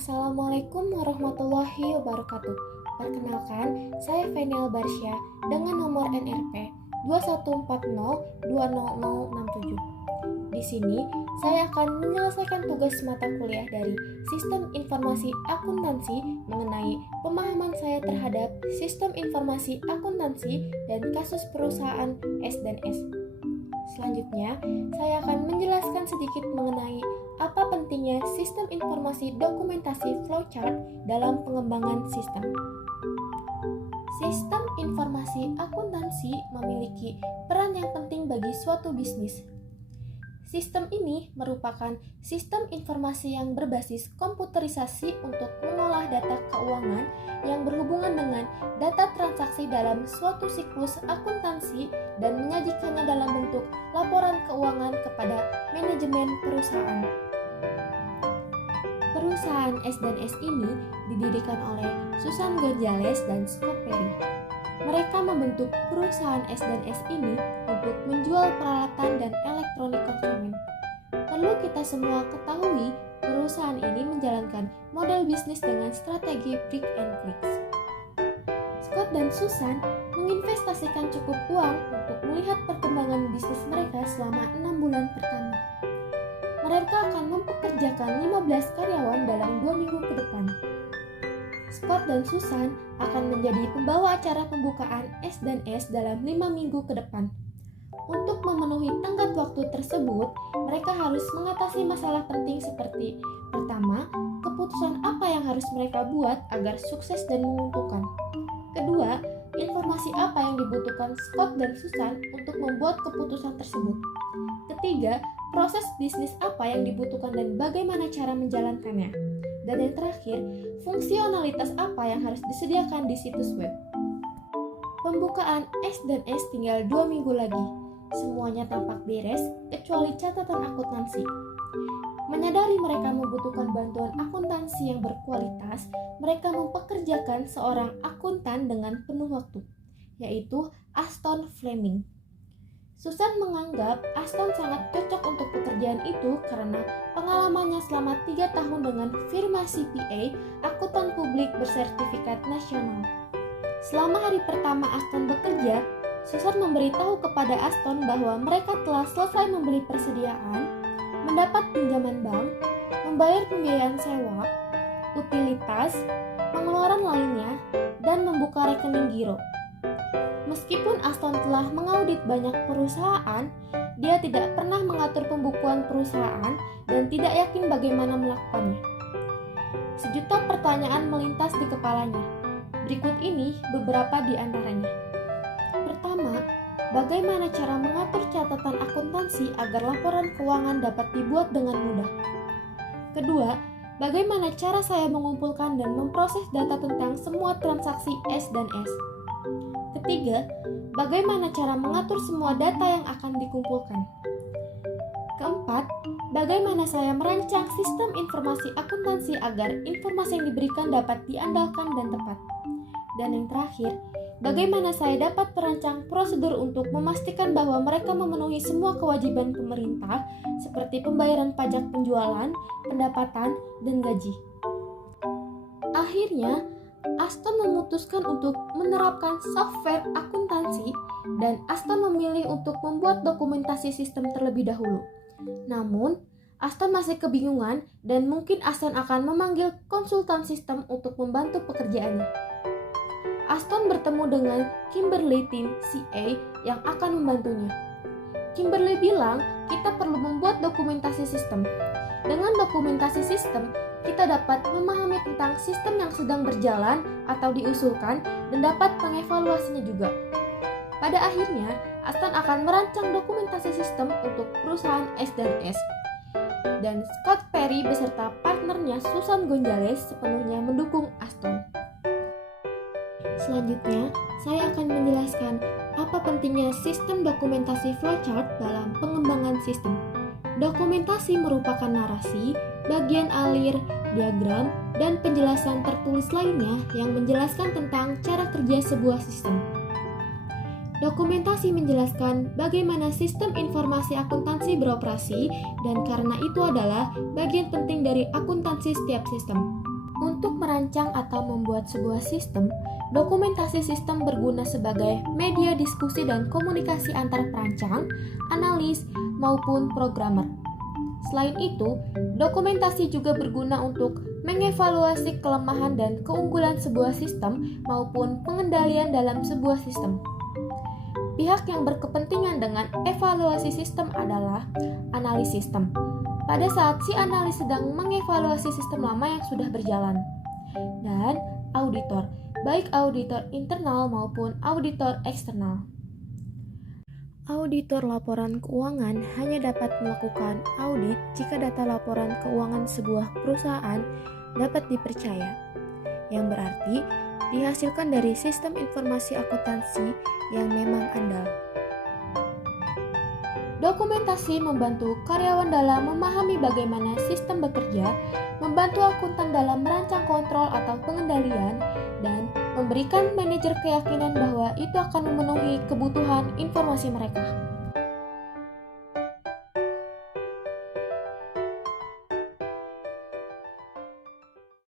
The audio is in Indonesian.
Assalamualaikum warahmatullahi wabarakatuh. Perkenalkan, saya Fenial Barsya dengan nomor NRP 2140200067. Di sini, saya akan menyelesaikan tugas mata kuliah dari Sistem Informasi Akuntansi mengenai pemahaman saya terhadap Sistem Informasi Akuntansi dan kasus perusahaan S&S. Selanjutnya, saya akan menjelaskan sedikit mengenai apa pentingnya sistem informasi dokumentasi flowchart dalam pengembangan sistem. Sistem informasi akuntansi memiliki peran yang penting bagi suatu bisnis. Sistem ini merupakan sistem informasi yang berbasis komputerisasi untuk mengolah data keuangan yang berhubungan dengan data transaksi dalam suatu siklus akuntansi dan menyajikannya dalam bentuk laporan keuangan kepada manajemen perusahaan. Perusahaan S&S ini didirikan oleh Susan Gonzalez dan Scott Perry. Mereka membentuk perusahaan S&S ini untuk menjual peralatan dan elektronik konsumen. Perlu kita semua ketahui, perusahaan ini menjalankan model bisnis dengan strategi brick and clicks. Scott dan Susan menginvestasikan cukup uang untuk melihat perkembangan bisnis mereka selama 6 bulan pertama. Mereka akan mempekerjakan 15 karyawan dalam 2 minggu ke depan. Scott dan Susan akan menjadi pembawa acara pembukaan S&S dalam 5 minggu ke depan. Untuk memenuhi tenggat waktu tersebut, mereka harus mengatasi masalah penting seperti: pertama, keputusan apa yang harus mereka buat agar sukses dan menguntungkan. Kedua, informasi apa yang dibutuhkan Scott dan Susan untuk membuat keputusan tersebut. Ketiga, proses bisnis apa yang dibutuhkan dan bagaimana cara menjalankannya. Dan yang terakhir, fungsionalitas apa yang harus disediakan di situs web. Pembukaan S&S tinggal 2 minggu lagi. Semuanya tampak beres, kecuali catatan akuntansi. Menyadari mereka membutuhkan bantuan akuntansi yang berkualitas, mereka mempekerjakan seorang akuntan dengan penuh waktu, yaitu Aston Fleming. Susan menganggap Aston sangat cocok untuk pekerjaan itu karena pengalamannya selama 3 tahun dengan firma CPA, akuntan publik bersertifikat nasional. Selama hari pertama Aston bekerja, Susan memberitahu kepada Aston bahwa mereka telah selesai membeli persediaan, mendapat pinjaman bank, membayar pembiayaan sewa, utilitas, pengeluaran lainnya, dan membuka rekening giro. Meskipun Aston telah mengaudit banyak perusahaan, dia tidak pernah mengatur pembukuan perusahaan dan tidak yakin bagaimana melakukannya. Sejuta pertanyaan melintas di kepalanya. Berikut ini beberapa di antaranya. Pertama, bagaimana cara mengatur catatan akuntansi agar laporan keuangan dapat dibuat dengan mudah? Kedua, bagaimana cara saya mengumpulkan dan memproses data tentang semua transaksi S&S? Ketiga, bagaimana cara mengatur semua data yang akan dikumpulkan? Keempat, bagaimana saya merancang sistem informasi akuntansi agar informasi yang diberikan dapat diandalkan dan tepat? Dan yang terakhir, bagaimana saya dapat merancang prosedur untuk memastikan bahwa mereka memenuhi semua kewajiban pemerintah seperti pembayaran pajak penjualan, pendapatan, dan gaji? Akhirnya, Aston memutuskan untuk menerapkan software akuntansi dan Aston memilih untuk membuat dokumentasi sistem terlebih dahulu. Namun, Aston masih kebingungan dan mungkin Aston akan memanggil konsultan sistem untuk membantu pekerjaannya. Aston bertemu dengan Kimberly tim CA yang akan membantunya. Kimberly bilang, kita perlu membuat dokumentasi sistem. Dengan dokumentasi sistem, kita dapat memahami tentang sistem yang sedang berjalan atau diusulkan dan dapat mengevaluasinya juga. Pada akhirnya, Aston akan merancang dokumentasi sistem untuk perusahaan S&S. Dan Scott Perry beserta partnernya Susan Gonzalez sepenuhnya mendukung Aston. Selanjutnya, saya akan menjelaskan apa pentingnya sistem dokumentasi flowchart dalam pengembangan sistem. Dokumentasi merupakan narasi, bagian alir, diagram, dan penjelasan tertulis lainnya yang menjelaskan tentang cara kerja sebuah sistem. Dokumentasi menjelaskan bagaimana sistem informasi akuntansi beroperasi dan karena itu adalah bagian penting dari akuntansi setiap sistem. Untuk merancang atau membuat sebuah sistem, dokumentasi sistem berguna sebagai media diskusi dan komunikasi antar perancang, analis, maupun programmer. Selain itu, dokumentasi juga berguna untuk mengevaluasi kelemahan dan keunggulan sebuah sistem maupun pengendalian dalam sebuah sistem. Pihak yang berkepentingan dengan evaluasi sistem adalah analis sistem. Pada saat si analis sedang mengevaluasi sistem lama yang sudah berjalan. Dan auditor, baik auditor internal maupun auditor eksternal. Auditor laporan keuangan hanya dapat melakukan audit jika data laporan keuangan sebuah perusahaan dapat dipercaya, yang berarti dihasilkan dari sistem informasi akuntansi yang memang andal. Dokumentasi membantu karyawan dalam memahami bagaimana sistem bekerja, membantu akuntan dalam merancang kontrol atau pengendalian, dan memberikan manajer keyakinan bahwa itu akan memenuhi kebutuhan informasi mereka.